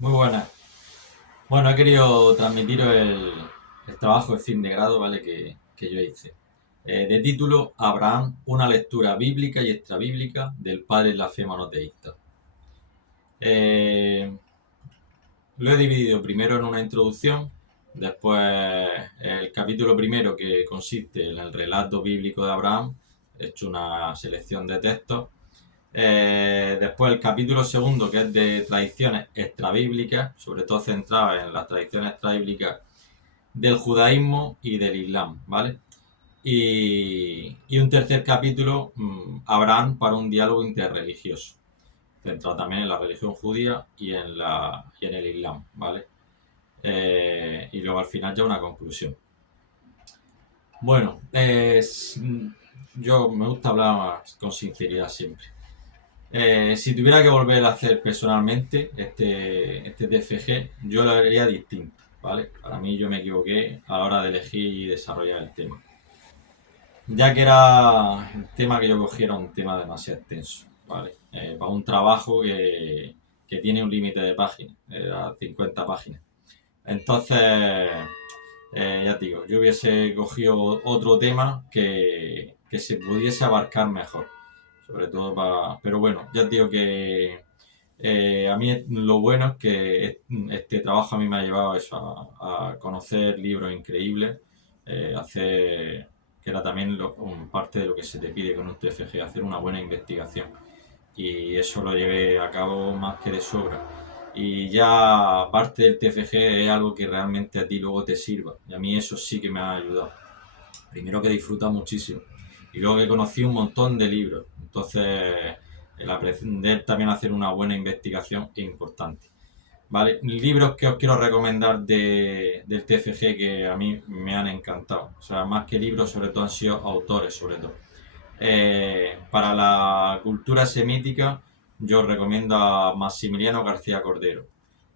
Muy buenas. Bueno, he querido transmitiros el trabajo de fin de grado, ¿vale? Que yo hice. De título, Abraham, una lectura bíblica y extrabíblica del padre en la fe monoteísta. Eh, lo he dividido primero en una introducción, después el capítulo primero que consiste en el relato bíblico de Abraham, he hecho una selección de textos. Después el capítulo segundo, que es de tradiciones extrabíblicas, sobre todo centradas en las tradiciones extrabíblicas del judaísmo y del islam, ¿vale? Y un tercer capítulo, Abraham para un diálogo interreligioso, centrado también en la religión judía y en el islam, ¿vale? Y luego al final ya una conclusión. Bueno, yo me gusta hablar con sinceridad siempre. Si tuviera que volver a hacer personalmente este TFG, yo lo haría distinto, ¿vale? Para mí yo me equivoqué a la hora de elegir y desarrollar el tema. Ya que era el tema que yo cogí era un tema demasiado extenso, ¿vale? Para un trabajo que tiene un límite de páginas, era 50 páginas. Entonces, ya te digo, yo hubiese cogido otro tema que se pudiese abarcar mejor. Sobre todo para... Pero bueno, ya te digo que a mí lo bueno es que este trabajo a mí me ha llevado eso, a conocer libros increíbles, hacer, que era también parte de lo que se te pide con un TFG, hacer una buena investigación. Y eso lo llevé a cabo más que de sobra. Y ya aparte del TFG es algo que realmente a ti luego te sirva. Y a mí eso sí que me ha ayudado. Primero que disfruta muchísimo. Y luego que conocí un montón de libros. Entonces, el aprender también a hacer una buena investigación es importante. ¿Vale? Libros que os quiero recomendar del TFG que a mí me han encantado. O sea, más que libros, sobre todo han sido autores, sobre todo. Para la cultura semítica, yo recomiendo a Maximiliano García Cordero.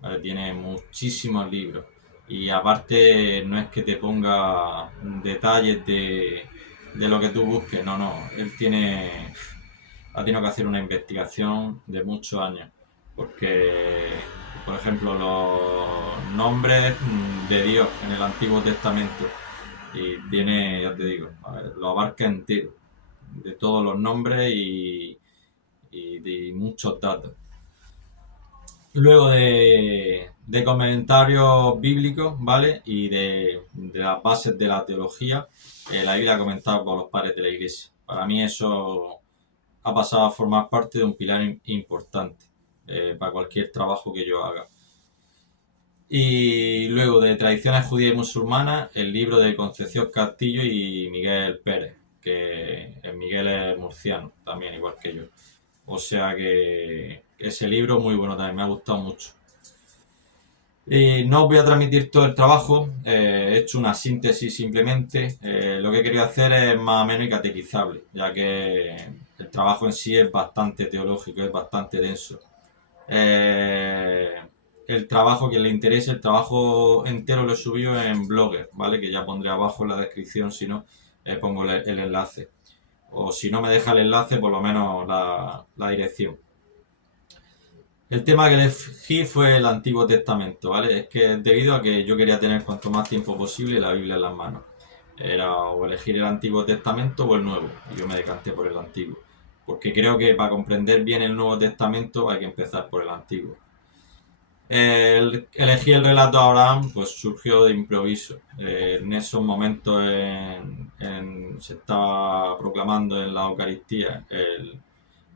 ¿Vale? Tiene muchísimos libros. Y aparte, no es que te ponga detalles de lo que tú busques, no, no. Él ha tenido que hacer una investigación de muchos años. Porque, por ejemplo, los nombres de Dios en el Antiguo Testamento. Y tiene, ya te digo, lo abarca entero de todos los nombres y de muchos datos. Luego de comentarios bíblicos, ¿vale? Y de las bases de la teología, la Biblia comentada por los padres de la Iglesia. Para mí eso ha pasado a formar parte de un pilar importante para cualquier trabajo que yo haga. Y luego de tradiciones judías y musulmanas, el libro de Concepción Castillo y Miguel Pérez, que Miguel es murciano, también igual que yo. O sea que ese libro muy bueno también, me ha gustado mucho. Y no os voy a transmitir todo el trabajo, he hecho una síntesis simplemente. Lo que he querido hacer es más o menos y catequizable, ya que el trabajo en sí es bastante teológico, es bastante denso. Eh, el trabajo, que le interese, el trabajo entero lo he subido en Blogger, ¿vale? Que ya pondré abajo en la descripción, si no, pongo el enlace. O si no me deja el enlace, por lo menos la dirección. El tema que elegí fue el Antiguo Testamento, ¿vale? Es que debido a que yo quería tener cuanto más tiempo posible la Biblia en las manos. Era o elegir el Antiguo Testamento o el Nuevo. Y yo me decanté por el Antiguo. Porque creo que para comprender bien el Nuevo Testamento hay que empezar por el Antiguo. Elegí el relato de Abraham, pues surgió de improviso. En esos momentos se estaba proclamando en la Eucaristía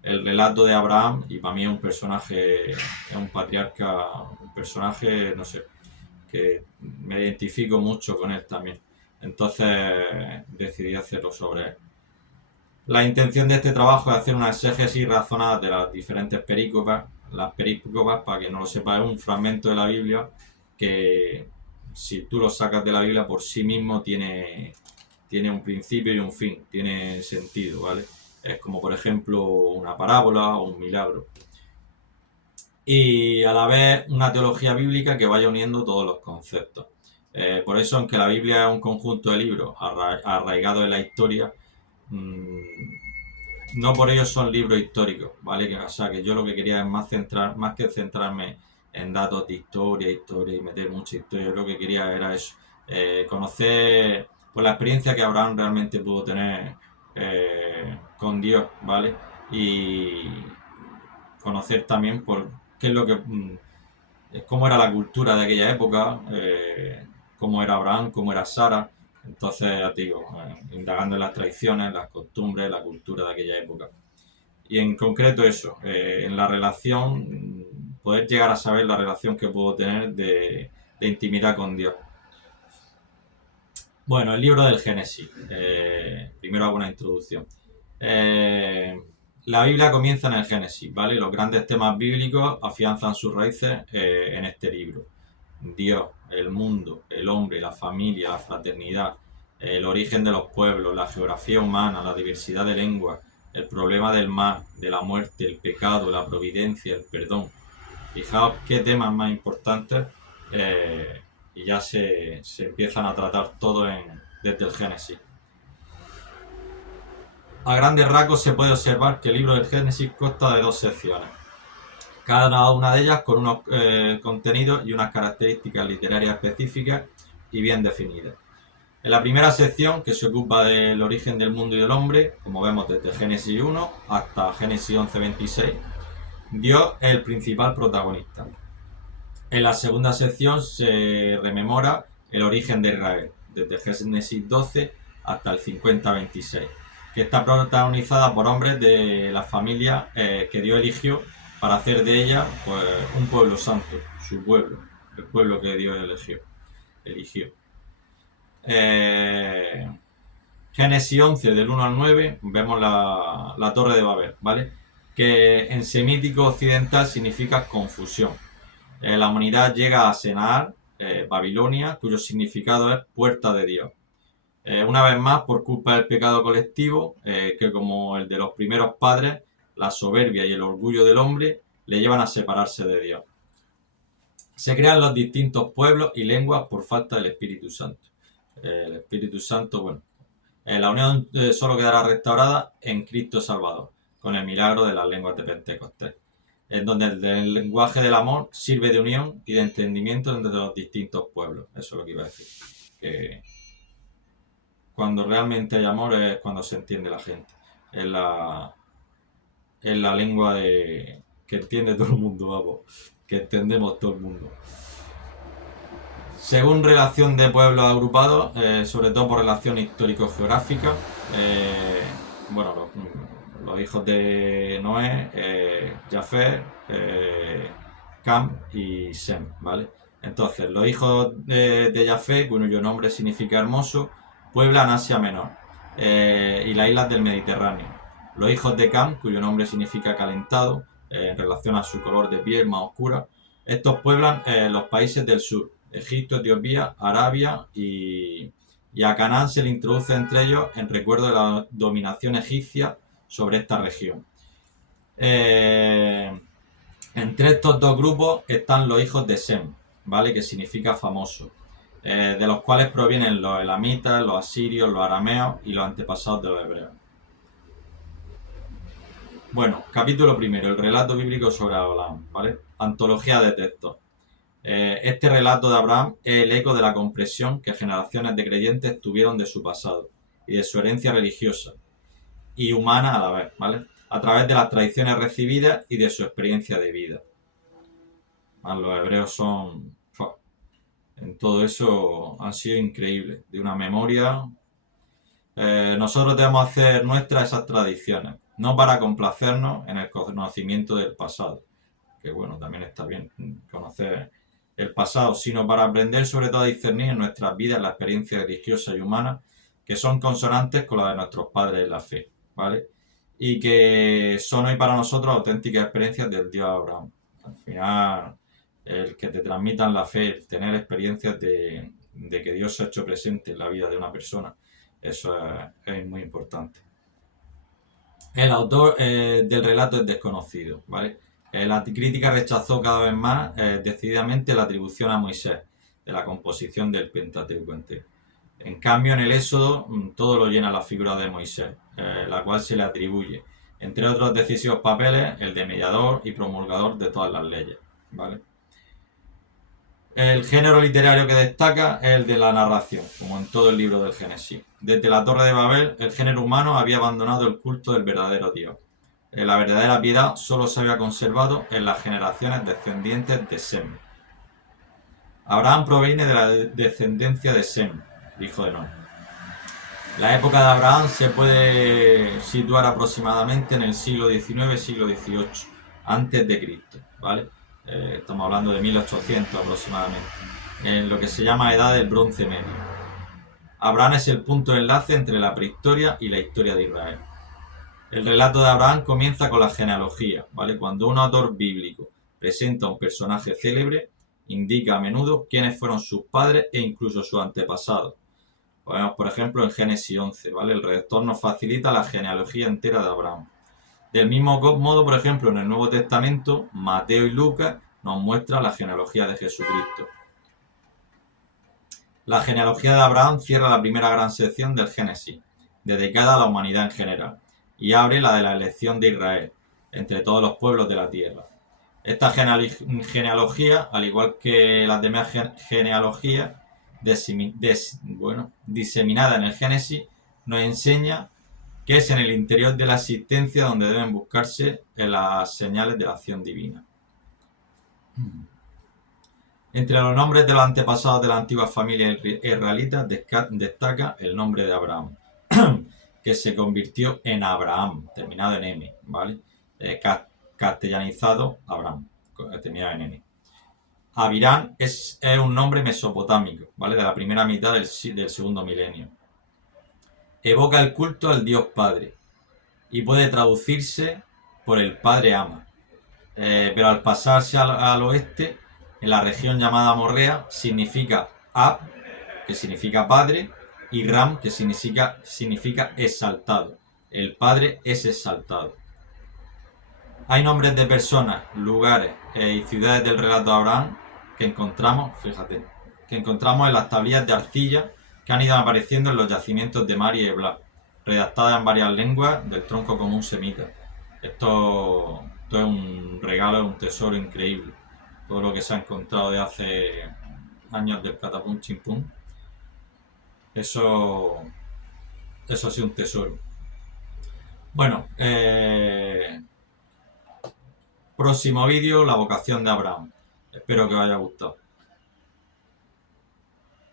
el relato de Abraham y para mí es un personaje, es un patriarca, un personaje, no sé, que me identifico mucho con él también. Entonces decidí hacerlo sobre él. La intención de este trabajo es hacer una exégesis razonada de las diferentes perícopas. Las perícopas, para que no lo sepa, es un fragmento de la Biblia que si tú lo sacas de la Biblia por sí mismo tiene un principio y un fin, tiene sentido, ¿vale? Es como por ejemplo una parábola o un milagro. Y a la vez una teología bíblica que vaya uniendo todos los conceptos. Por eso, aunque la Biblia es un conjunto de libros arraigados en la historia, no por ello son libros históricos, ¿vale? O sea, que yo lo que quería es más que centrarme en datos de historia y meter mucha historia. Yo lo que quería era eso, conocer pues, la experiencia que Abraham realmente pudo tener con Dios, ¿vale? Y conocer también por qué es lo que cómo era la cultura de aquella época, cómo era Abraham, cómo era Sara. Entonces, ya te digo, indagando en las tradiciones, las costumbres, la cultura de aquella época. Y en concreto eso, en la relación, poder llegar a saber la relación que puedo tener de intimidad con Dios. Bueno, el libro del Génesis. Primero hago una introducción. La Biblia comienza en el Génesis, ¿vale? Los grandes temas bíblicos afianzan sus raíces en este libro. Dios, el mundo, el hombre, la familia, la fraternidad, el origen de los pueblos, la geografía humana, la diversidad de lenguas, el problema del mar, de la muerte, el pecado, la providencia, el perdón. Fijaos qué temas más importantes y ya se empiezan a tratar todo desde el Génesis. A grandes rasgos se puede observar que el libro del Génesis consta de dos secciones, cada una de ellas con unos contenidos y unas características literarias específicas y bien definidas. En la primera sección, que se ocupa del origen del mundo y del hombre, como vemos desde Génesis 1 hasta Génesis 11:26, Dios es el principal protagonista. En la segunda sección se rememora el origen de Israel, desde Génesis 12 hasta el 50:26, que está protagonizada por hombres de la familia que Dios eligió para hacer de ella pues, un pueblo santo, su pueblo, el pueblo que Dios eligió. Génesis 11 del 1 al 9 vemos la Torre de Babel, ¿vale? Que en semítico occidental significa confusión. La humanidad llega a Senaar, Babilonia, cuyo significado es puerta de Dios. Una vez más, por culpa del pecado colectivo, que como el de los primeros padres, la soberbia y el orgullo del hombre le llevan a separarse de Dios. Se crean los distintos pueblos y lenguas por falta del Espíritu Santo. El Espíritu Santo, bueno, la unión solo quedará restaurada en Cristo Salvador, con el milagro de las lenguas de Pentecostés, en donde el lenguaje del amor sirve de unión y de entendimiento entre los distintos pueblos. Eso es lo que iba a decir. Que cuando realmente hay amor es cuando se entiende la gente. Es la lengua que entiende todo el mundo, vamos. Que entendemos todo el mundo. Según relación de pueblos agrupados, sobre todo por relación histórico-geográfica, bueno, los hijos de Noé, Jafet, Cam y Sem, ¿vale? Entonces, los hijos de Jafet, cuyo nombre significa hermoso, pueblan Asia Menor y las islas del Mediterráneo. Los hijos de Cam, cuyo nombre significa calentado, en relación a su color de piel más oscura, estos pueblan los países del sur, Egipto, Etiopía, Arabia y a Canaán se le introduce entre ellos en recuerdo de la dominación egipcia sobre esta región. Entre estos dos grupos están los hijos de Sem, ¿vale? Que significa famoso, de los cuales provienen los elamitas, los asirios, los arameos y los antepasados de los hebreos. Bueno, capítulo primero, el relato bíblico sobre Abraham, ¿vale? Antología de textos. Este relato de Abraham es el eco de la comprensión que generaciones de creyentes tuvieron de su pasado y de su herencia religiosa y humana a la vez, ¿vale? A través de las tradiciones recibidas y de su experiencia de vida. Los hebreos son, en todo eso, han sido increíbles, de una memoria. Nosotros debemos hacer nuestras esas tradiciones, no para complacernos en el conocimiento del pasado, que bueno, también está bien conocer el pasado, sino para aprender sobre todo a discernir en nuestras vidas la experiencia religiosa y humana que son consonantes con la de nuestros padres en la fe, ¿vale? Y que son hoy para nosotros auténticas experiencias del Dios Abraham. Al final, el que te transmitan la fe, el tener experiencias de que Dios se ha hecho presente en la vida de una persona, eso es muy importante. El autor del relato es desconocido, ¿vale? La crítica rechazó cada vez más decididamente la atribución a Moisés de la composición del Pentateuco entero. En cambio, en el Éxodo todo lo llena la figura de Moisés, la cual se le atribuye, entre otros decisivos papeles, el de mediador y promulgador de todas las leyes, ¿vale? El género literario que destaca es el de la narración, como en todo el libro del Génesis. Desde la Torre de Babel, el género humano había abandonado el culto del verdadero Dios. La verdadera piedad solo se había conservado en las generaciones descendientes de Sem. Abraham proviene de la descendencia de Sem, hijo de Noé. La época de Abraham se puede situar aproximadamente en el siglo XIX, siglo XVIII, antes de Cristo, ¿vale? Estamos hablando de 1800 aproximadamente, en lo que se llama Edad del Bronce Medio. Abraham es el punto de enlace entre la prehistoria y la historia de Israel. El relato de Abraham comienza con la genealogía, ¿vale? Cuando un autor bíblico presenta a un personaje célebre, indica a menudo quiénes fueron sus padres e incluso sus antepasados. Vemos, por ejemplo, en Génesis 11, ¿vale? El redactor nos facilita la genealogía entera de Abraham. Del mismo modo, por ejemplo, en el Nuevo Testamento, Mateo y Lucas nos muestran la genealogía de Jesucristo. La genealogía de Abraham cierra la primera gran sección del Génesis, dedicada a la humanidad en general, y abre la de la elección de Israel, entre todos los pueblos de la tierra. Esta genealogía, al igual que las demás genealogías diseminada en el Génesis, nos enseña que es en el interior de la existencia donde deben buscarse las señales de la acción divina. Entre los nombres de los antepasados de la antigua familia israelita destaca el nombre de Abraham, que se convirtió en Abraham, terminado en M, ¿vale? Castellanizado Abraham, terminado en N. Abirán es un nombre mesopotámico, ¿vale? De la primera mitad del segundo milenio. Evoca el culto al Dios Padre y puede traducirse por el Padre Ama. Pero al pasarse al oeste, en la región llamada Morrea, significa Ab, que significa Padre, y Ram, que significa exaltado. El Padre es exaltado. Hay nombres de personas, lugares y ciudades del relato de Abraham que encontramos, fíjate, que encontramos en las tablillas de arcilla que han ido apareciendo en los yacimientos de Mari y Ebla, redactadas en varias lenguas del tronco común semita. Esto es un regalo, es un tesoro increíble. Todo lo que se ha encontrado de hace años del catapum chimpún, eso ha sido un tesoro. Bueno, próximo vídeo, la vocación de Abraham. Espero que os haya gustado.